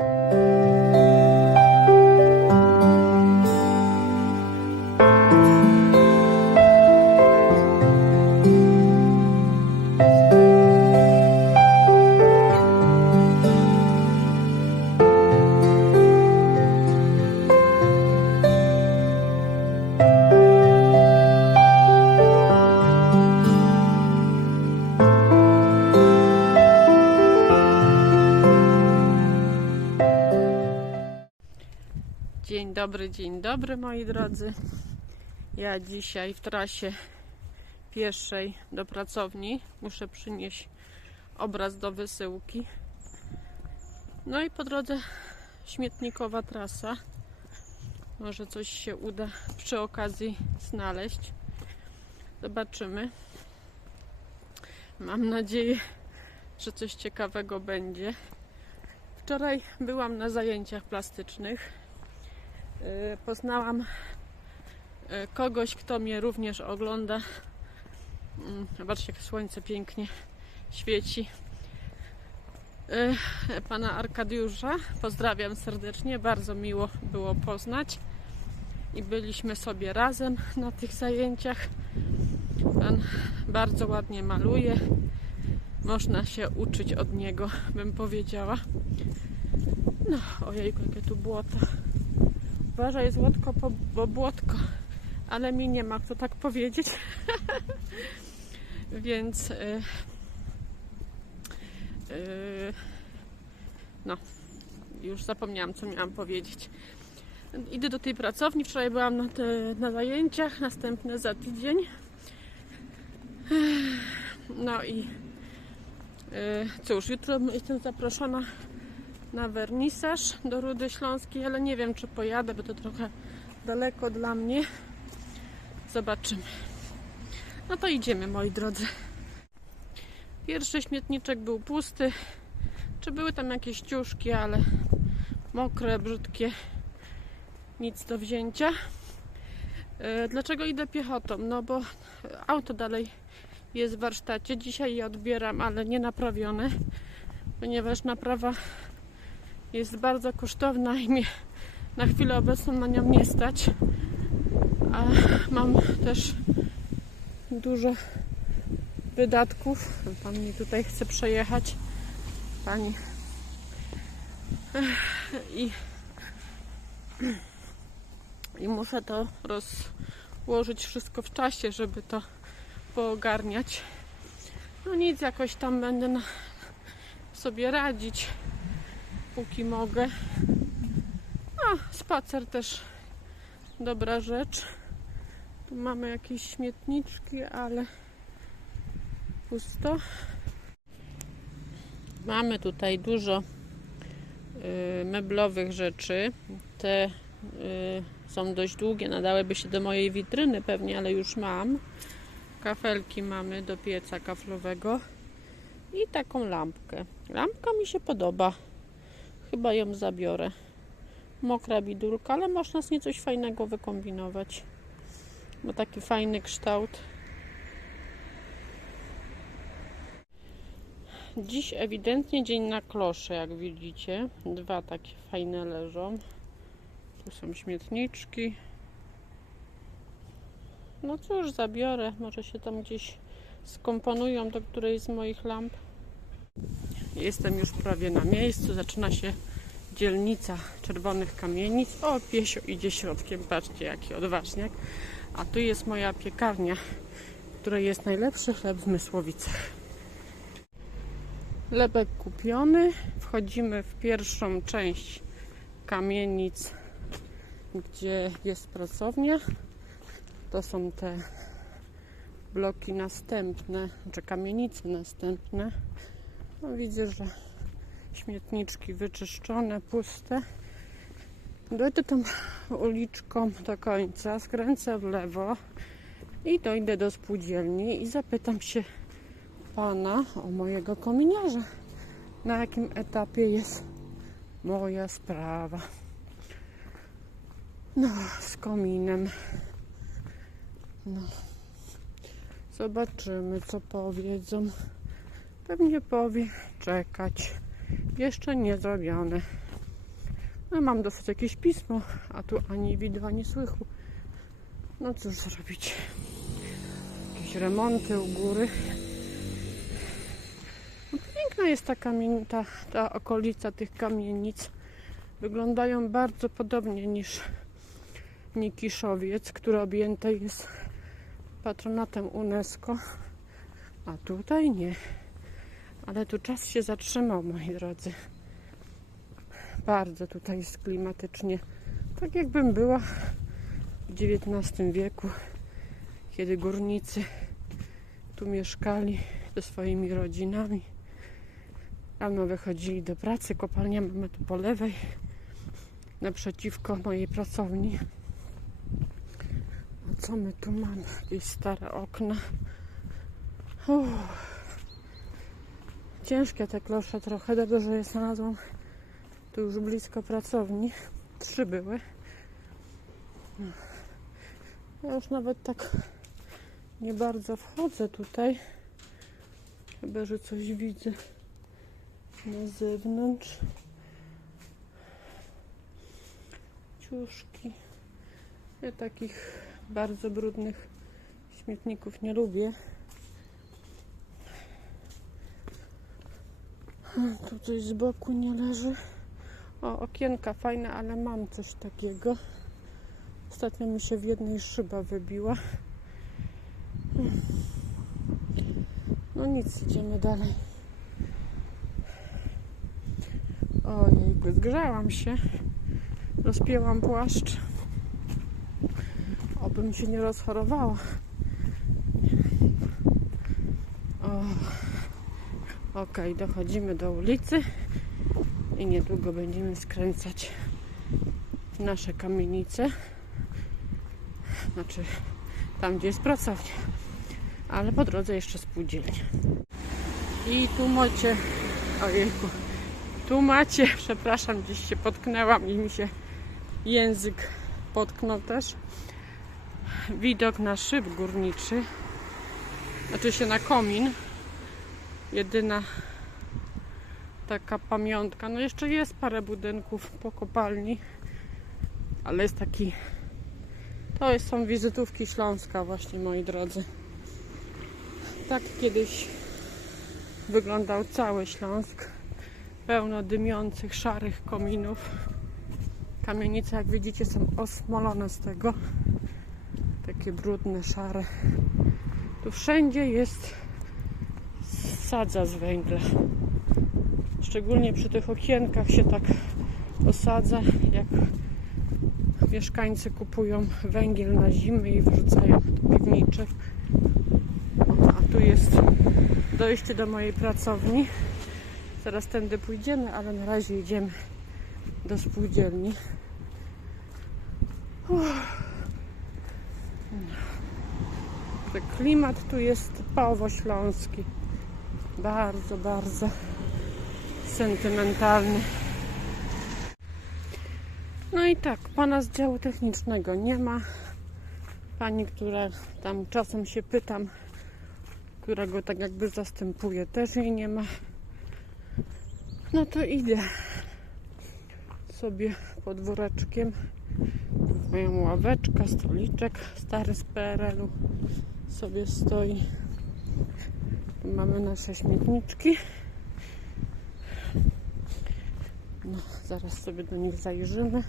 Dzień dobry, dzień dobry moi drodzy. Ja dzisiaj w trasie pieszej do pracowni muszę przynieść obraz do wysyłki. No i po drodze śmietnikowa trasa. Może coś się uda przy okazji znaleźć. Zobaczymy. Mam nadzieję, że coś ciekawego będzie. Wczoraj byłam na zajęciach plastycznych. Y, Poznałam y, kogoś, kto mnie również ogląda. Mm, Zobaczcie, jak słońce pięknie świeci. Y, Pana Arkadiusza pozdrawiam serdecznie. Bardzo miło było poznać. I byliśmy sobie razem na tych zajęciach. Pan bardzo ładnie maluje. Można się uczyć od niego, bym powiedziała. No, ojejku, jakie tu błoto. Uważaj, złotko, po, bo błotko. Ale mi nie ma kto tak powiedzieć. Więc. y, y, no, już zapomniałam, co miałam powiedzieć. Idę do tej pracowni. Wczoraj byłam na, te, na zajęciach, następne za tydzień. No i y, cóż, jutro jestem zaproszona na wernisaż do Rudy Śląskiej, ale nie wiem czy pojadę, bo to trochę daleko dla mnie. Zobaczymy. No to idziemy, moi drodzy. Pierwszy śmietniczek był pusty. Czy były tam jakieś ciuszki, ale mokre, brzydkie. Nic do wzięcia. E, Dlaczego idę piechotą? No bo auto dalej jest w warsztacie. Dzisiaj je odbieram, ale nie naprawione, ponieważ naprawa jest bardzo kosztowna i mnie na chwilę obecną na nią nie stać. A mam też dużo wydatków. Pan mi tutaj chce przejechać. Pani. I, I muszę to rozłożyć wszystko w czasie, żeby to poogarniać. No nic, jakoś tam będę sobie radzić póki mogę. A, spacer też dobra rzecz. Tu mamy jakieś śmietniczki, ale pusto. Mamy tutaj dużo y, meblowych rzeczy. Te y, są dość długie, nadałyby się do mojej witryny pewnie, ale już mam. Kafelki mamy do pieca kaflowego i taką lampkę. Lampka mi się podoba. Chyba ją zabiorę. Mokra bidulka, ale można z niej coś fajnego wykombinować. Ma taki fajny kształt. Dziś ewidentnie dzień na klosze, jak widzicie. Dwa takie fajne leżą. Tu są śmietniczki. No cóż, zabiorę. Może się tam gdzieś skomponują do którejś z moich lamp. Jestem już prawie na miejscu. Zaczyna się dzielnica czerwonych kamienic. O, piesio idzie środkiem. Patrzcie, jaki odważniak. A tu jest moja piekarnia, w której jest najlepszy chleb w Mysłowicach. Chlebek kupiony. Wchodzimy w pierwszą część kamienic, gdzie jest pracownia. To są te bloki następne, czy kamienice następne. No, widzę, że śmietniczki wyczyszczone, puste. Dojdę tą uliczką do końca, skręcę w lewo i dojdę do spółdzielni i zapytam się pana o mojego kominiarza. Na jakim etapie jest moja sprawa. No, z kominem. No. Zobaczymy, co powiedzą. Pewnie powie czekać. Jeszcze nie zrobione. No, mam dosyć jakieś pismo, a tu ani widu, ani słychu. No cóż zrobić. Jakieś remonty u góry. No, piękna jest ta, kamien- ta, ta okolica tych kamienic. Wyglądają bardzo podobnie niż Nikiszowiec, który objęty jest patronatem UNESCO. A tutaj nie. Ale tu czas się zatrzymał, moi drodzy. Bardzo tutaj jest klimatycznie. Tak jakbym była w XIX wieku, kiedy górnicy tu mieszkali ze swoimi rodzinami. Rano wychodzili do pracy. Kopalnia mamy tu po lewej, naprzeciwko mojej pracowni. A co my tu mamy? Jakieś stare okna. Uff. Ciężkie te klosze trochę. Dobrze, że je znalazłam tu już blisko pracowni. Trzy były. Ja już nawet tak nie bardzo wchodzę tutaj. Chyba, że coś widzę na zewnątrz. Ciuszki. Ja takich bardzo brudnych śmietników nie lubię. Tu coś z boku nie leży. O, okienka fajne, ale mam coś takiego. Ostatnio mi się w jednej szyba wybiła. No nic, idziemy dalej. Ojej, zgrzałam się. Rozpięłam płaszcz. Obym się nie rozchorowała. Okej, dochodzimy do ulicy i niedługo będziemy skręcać nasze kamienice. Znaczy tam, gdzie jest pracownia. Ale po drodze jeszcze spółdzielnia. I tu macie, ojejku, tu macie, przepraszam, gdzieś się potknęłam i mi się język potknął też. Widok na szyb górniczy, znaczy się na komin. Jedyna taka pamiątka. No jeszcze jest parę budynków po kopalni, ale jest taki. To są wizytówki Śląska, właśnie moi drodzy. Tak kiedyś wyglądał cały Śląsk. Pełno dymiących, szarych kominów. Kamienice, jak widzicie, są osmolone z tego. Takie brudne, szare. Tu wszędzie jest sadza z węgla. Szczególnie przy tych okienkach się tak osadza, jak mieszkańcy kupują węgiel na zimę i wrzucają do piwniczek. A tu jest dojście do mojej pracowni. Zaraz tędy pójdziemy, ale na razie idziemy do spółdzielni. Uff. Klimat tu jest typowo śląski. Bardzo, bardzo sentymentalny. No i tak, pana z działu technicznego nie ma. Pani, która tam czasem się pytam, którego tak jakby zastępuje, też jej nie ma. No to idę sobie pod woreczkiem. Moją ławeczka, stoliczek stary z PRL-u sobie stoi. Mamy nasze śmietniczki. No, zaraz sobie do nich zajrzymy.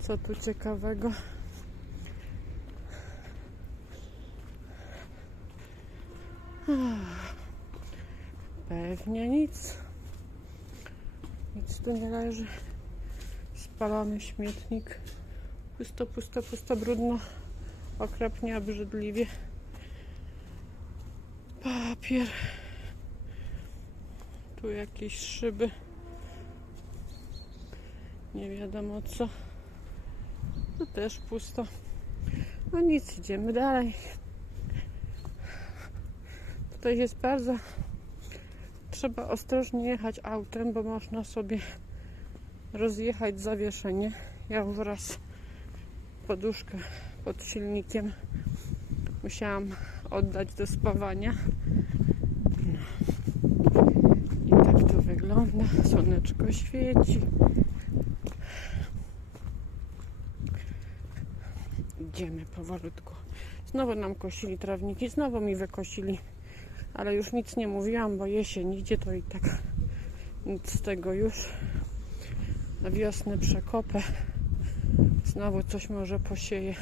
Co tu ciekawego? Pewnie nic. Nic tu nie leży. Spalony śmietnik. Pusto, pusto, pusto, brudno. Okropnie, obrzydliwie. Papier. Tu jakieś szyby. Nie wiadomo co. Tu też pusto. No nic, idziemy dalej. Tutaj jest bardzo. Trzeba ostrożnie jechać autem, bo można sobie rozjechać zawieszenie. Ja już raz poduszkę pod silnikiem musiałam oddać do spawania. No. I tak to wygląda. Słoneczko świeci. Idziemy powolutku. Znowu nam kosili trawniki, znowu mi wykosili, ale już nic nie mówiłam, bo jesień idzie to i tak nic z tego już. Na wiosnę przekopę. Znowu coś może posieje.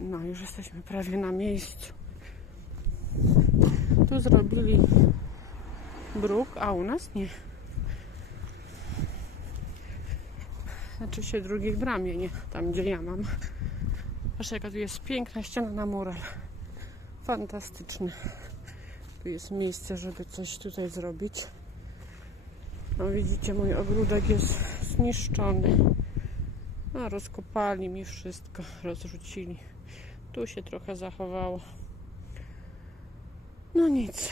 No, już jesteśmy prawie na miejscu. Tu zrobili bruk, a u nas nie. Znaczy się drugich bramie, nie tam gdzie ja mam. Proszę, jaka tu jest piękna ściana na mural. Fantastyczny. Tu jest miejsce, żeby coś tutaj zrobić. No widzicie, mój ogródek jest zniszczony. No, rozkopali mi wszystko, rozrzucili. Tu się trochę zachowało. No nic.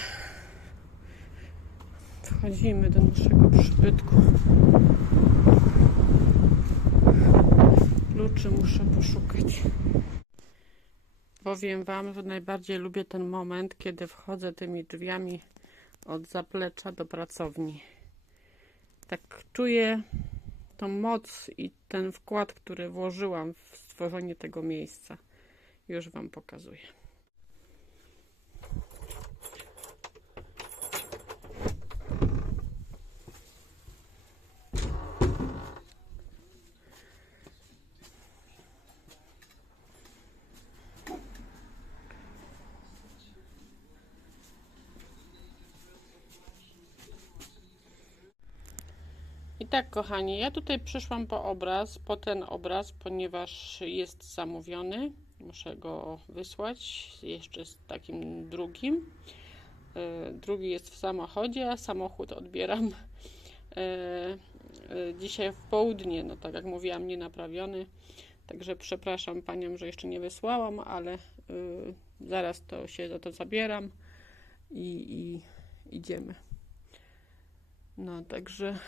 Wchodzimy do naszego przybytku. Kluczy muszę poszukać. Powiem Wam, że najbardziej lubię ten moment, kiedy wchodzę tymi drzwiami od zaplecza do pracowni. Tak czuję tą moc i ten wkład, który włożyłam w stworzenie tego miejsca. Już Wam pokazuję. I tak, kochani, ja tutaj przyszłam po obraz, po ten obraz, ponieważ jest zamówiony. Muszę go wysłać jeszcze z takim drugim. E, Drugi jest w samochodzie, a samochód odbieram e, e, dzisiaj w południe. No tak jak mówiłam, nie naprawiony. Także przepraszam panią, że jeszcze nie wysłałam, ale y, zaraz to się za to zabieram i, i idziemy. No także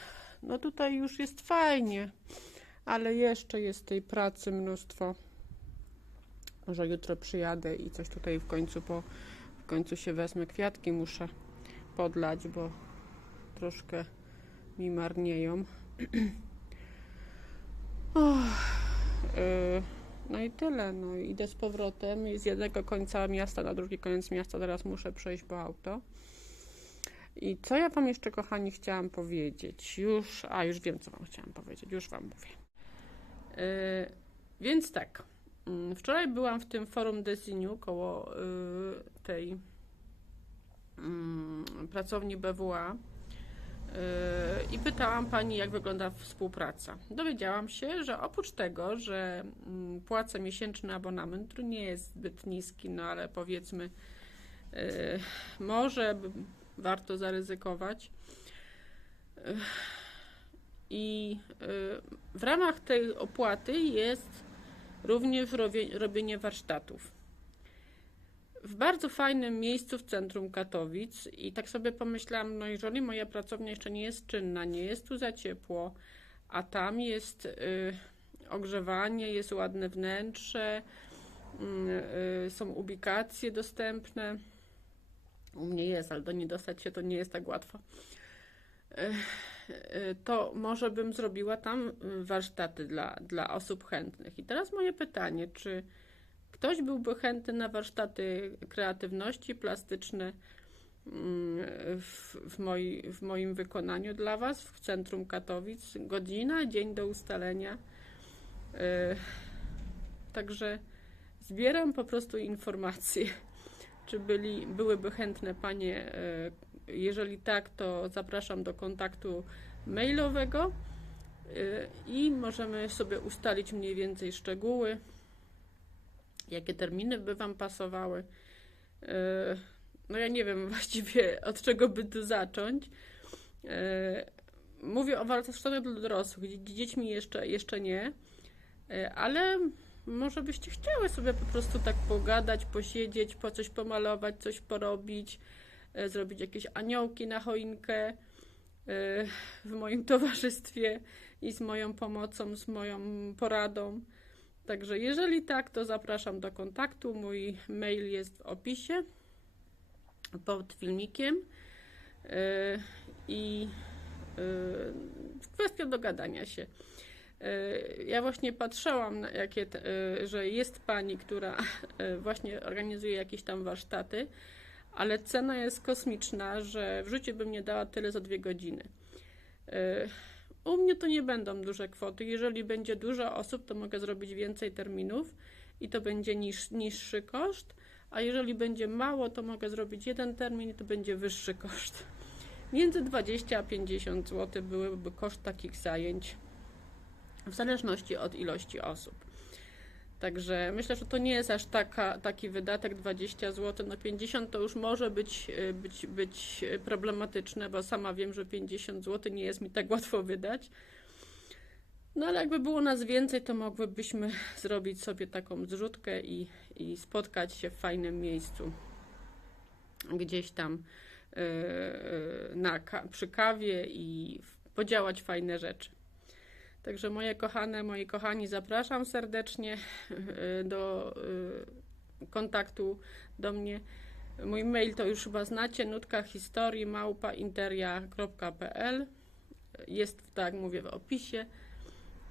no tutaj już jest fajnie, ale jeszcze jest tej pracy mnóstwo. Może jutro przyjadę i coś tutaj w końcu po w końcu się wezmę kwiatki, muszę podlać, bo troszkę mi marnieją. Och, yy, no i tyle. No, idę z powrotem z jednego końca miasta na drugi koniec miasta. Teraz muszę przejść po auto. I co ja Wam jeszcze, kochani, chciałam powiedzieć? Już, a już wiem, co Wam chciałam powiedzieć, już Wam mówię. Yy, więc tak, wczoraj byłam w tym forum Desiniu koło yy, tej yy, pracowni BWA yy, i pytałam pani, jak wygląda współpraca. Dowiedziałam się, że oprócz tego, że mm, płacę miesięczny abonament, który nie jest zbyt niski, no ale powiedzmy, yy, może warto zaryzykować. I y, w ramach tej opłaty jest również robienie warsztatów. W bardzo fajnym miejscu w centrum Katowic i tak sobie pomyślałam, no jeżeli moja pracownia jeszcze nie jest czynna, nie jest tu za ciepło, a tam jest y, ogrzewanie, jest ładne wnętrze, y, y, są ubikacje dostępne, u mnie jest, ale do niej dostać się to nie jest tak łatwo. E, To może bym zrobiła tam y, warsztaty dla, dla osób chętnych. I teraz moje pytanie, czy ktoś byłby chętny na warsztaty kreatywności plastyczne mm, w, w, moi, w moim wykonaniu dla Was w centrum Katowic? Godzina, dzień do ustalenia. Ech, Także zbieram po prostu informacje czy byli, byłyby chętne panie? Jeżeli tak, to zapraszam do kontaktu mailowego e, i możemy sobie ustalić mniej więcej szczegóły, jakie terminy by Wam pasowały. E, No ja nie wiem właściwie od czego by tu zacząć. E, Mówię o warsztatach dla dorosłych, dziećmi jeszcze, jeszcze nie, ale może byście chciały sobie po prostu tak pogadać, posiedzieć, po coś pomalować, coś porobić, zrobić jakieś aniołki na choinkę e, w moim towarzystwie i z moją pomocą, z moją poradą. Także jeżeli tak, to zapraszam do kontaktu. Mój mail jest w opisie pod filmikiem. E, I e, kwestia dogadania się. Ja właśnie patrzyłam, jakie, że jest pani, która właśnie organizuje jakieś tam warsztaty, ale cena jest kosmiczna, że w życiu bym nie dała tyle za dwie godziny. Y, U mnie to nie będą duże kwoty. Jeżeli będzie dużo osób, to mogę zrobić więcej terminów i to będzie niż, niższy koszt, a jeżeli będzie mało, to mogę zrobić jeden termin i to będzie wyższy koszt. Między 20 a 50 zł byłyby koszt takich zajęć w zależności od ilości osób. Także myślę, że to nie jest aż taka, taki wydatek 20 zł. No 50 to już może być, y, być, być problematyczne, bo sama wiem, że 50 zł nie jest mi tak łatwo wydać. No ale jakby było nas więcej, to mogłybyśmy zrobić sobie taką zrzutkę i, i spotkać się w fajnym miejscu. Gdzieś tam yy, na, przy kawie i podziałać fajne rzeczy. Także moje kochane, moi kochani, zapraszam serdecznie y, do y, kontaktu do mnie. Mój mail to już chyba znacie, nutka historii małpainteria.pl Jest, tak mówię, w opisie.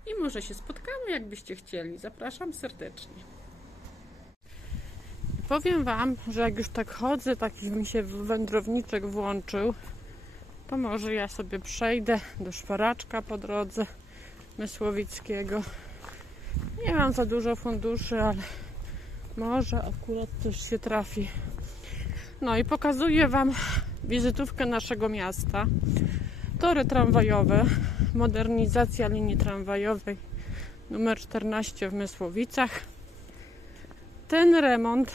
I może się spotkamy, jakbyście chcieli. Zapraszam serdecznie. Powiem Wam, że jak już tak chodzę, taki mi się wędrowniczek włączył, to może ja sobie przejdę do szparaczka po drodze. Mysłowickiego. Nie mam za dużo funduszy, ale może akurat coś się trafi. No i pokazuję Wam wizytówkę naszego miasta. Tory tramwajowe, modernizacja linii tramwajowej numer 14 w Mysłowicach. Ten remont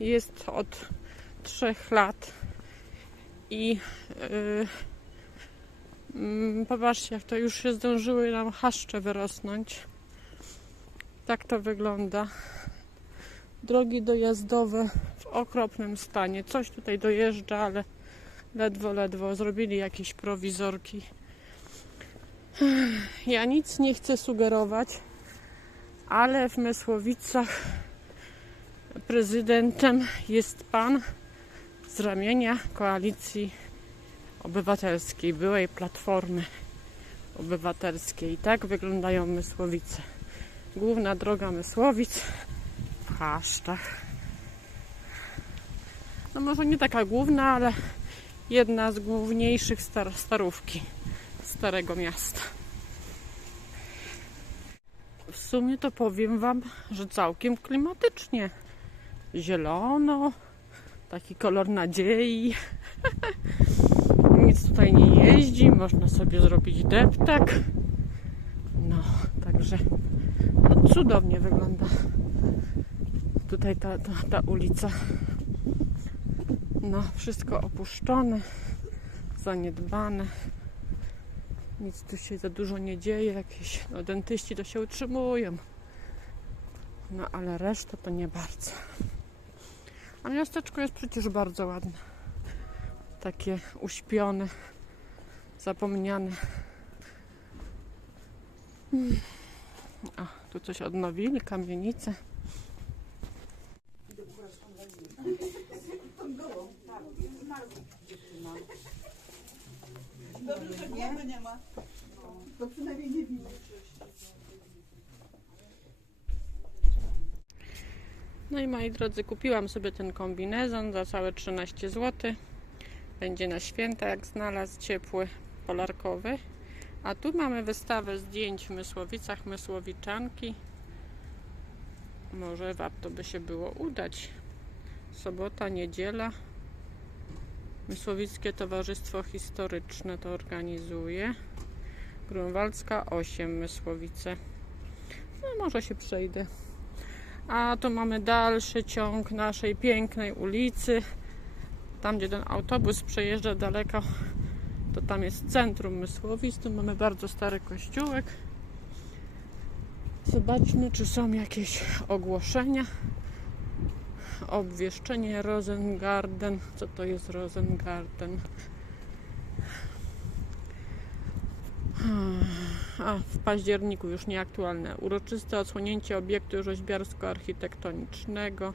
jest od 3 lat i yy, Popatrzcie, jak to już się zdążyły nam chaszcze wyrosnąć. Tak to wygląda. Drogi dojazdowe w okropnym stanie. Coś tutaj dojeżdża, ale ledwo, ledwo zrobili jakieś prowizorki. Ja nic nie chcę sugerować, ale w Mysłowicach prezydentem jest pan z ramienia koalicji obywatelskiej, byłej platformy obywatelskiej. Tak wyglądają Mysłowice. Główna droga Mysłowic w Chaszczach. No może nie taka główna, ale jedna z główniejszych star starówki Starego Miasta. W sumie to powiem Wam, że całkiem klimatycznie. Zielono, taki kolor nadziei. nic tutaj nie jeździ, można sobie zrobić deptak. No, także no, cudownie wygląda tutaj ta, ta, ta ulica. No, wszystko opuszczone, zaniedbane. Nic tu się za dużo nie dzieje, jakieś no, dentyści to się utrzymują. No, ale reszta to nie bardzo. A miasteczko jest przecież bardzo ładne takie uśpione, zapomniane. Hmm. A, tu coś odnowili, kamienice. Dobrze, że nie ma. To przynajmniej nie. No i moi drodzy, kupiłam sobie ten kombinezon za całe 13 zł. Będzie na święta, jak znalazł ciepły, polarkowy. A tu mamy wystawę zdjęć w Mysłowicach, Mysłowiczanki. Może warto by się było udać. Sobota, niedziela. Mysłowickie Towarzystwo Historyczne to organizuje. Grunwaldzka 8 Mysłowice. No może się przejdę. A tu mamy dalszy ciąg naszej pięknej ulicy. Tam, gdzie ten autobus przejeżdża daleko, to tam jest centrum Mysłowic. Tu mamy bardzo stary kościółek. Zobaczmy, czy są jakieś ogłoszenia. Obwieszczenie Rosengarten. Co to jest Rosengarten? A, w październiku już nieaktualne. Uroczyste odsłonięcie obiektu rzeźbiarsko-architektonicznego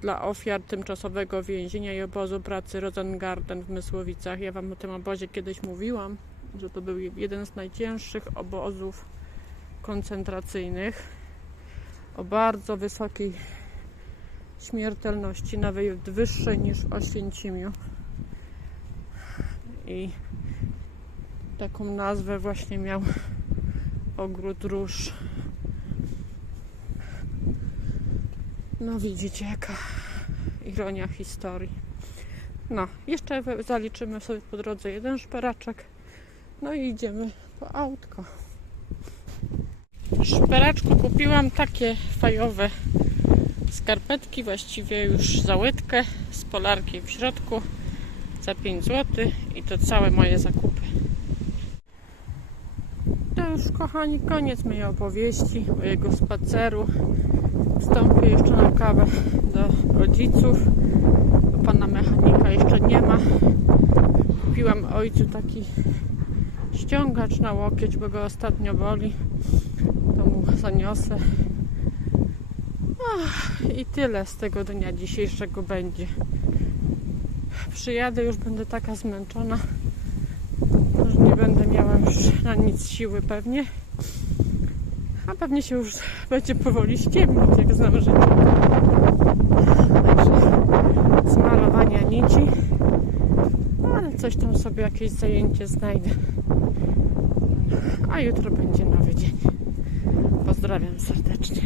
dla ofiar tymczasowego więzienia i obozu pracy Rosengarten w Mysłowicach. Ja Wam o tym obozie kiedyś mówiłam. że to był jeden z najcięższych obozów koncentracyjnych o bardzo wysokiej śmiertelności, nawet wyższej niż w Oświęcimiu. I taką nazwę właśnie miał ogród róż. No widzicie jaka ironia historii. No, jeszcze zaliczymy sobie po drodze jeden szperaczek. No i idziemy po autko. W szperaczku kupiłam takie fajowe skarpetki, właściwie już za łydkę z polarkiem w środku za 5 zł i to całe moje zakupy. To już kochani koniec mojej opowieści, mojego spaceru. Wstąpię jeszcze na kawę do rodziców. Bo pana mechanika jeszcze nie ma. Kupiłam ojcu taki ściągacz na łokieć, bo go ostatnio boli. To mu zaniosę. Ach, I tyle z tego dnia dzisiejszego będzie. Przyjadę, już będę taka zmęczona, że nie będę miała już na nic siły pewnie. A pewnie się już będzie powoli ściemniać, jak znam życie. Także z malowania nici. No, ale coś tam sobie, jakieś zajęcie znajdę. A jutro będzie nowy dzień. Pozdrawiam serdecznie.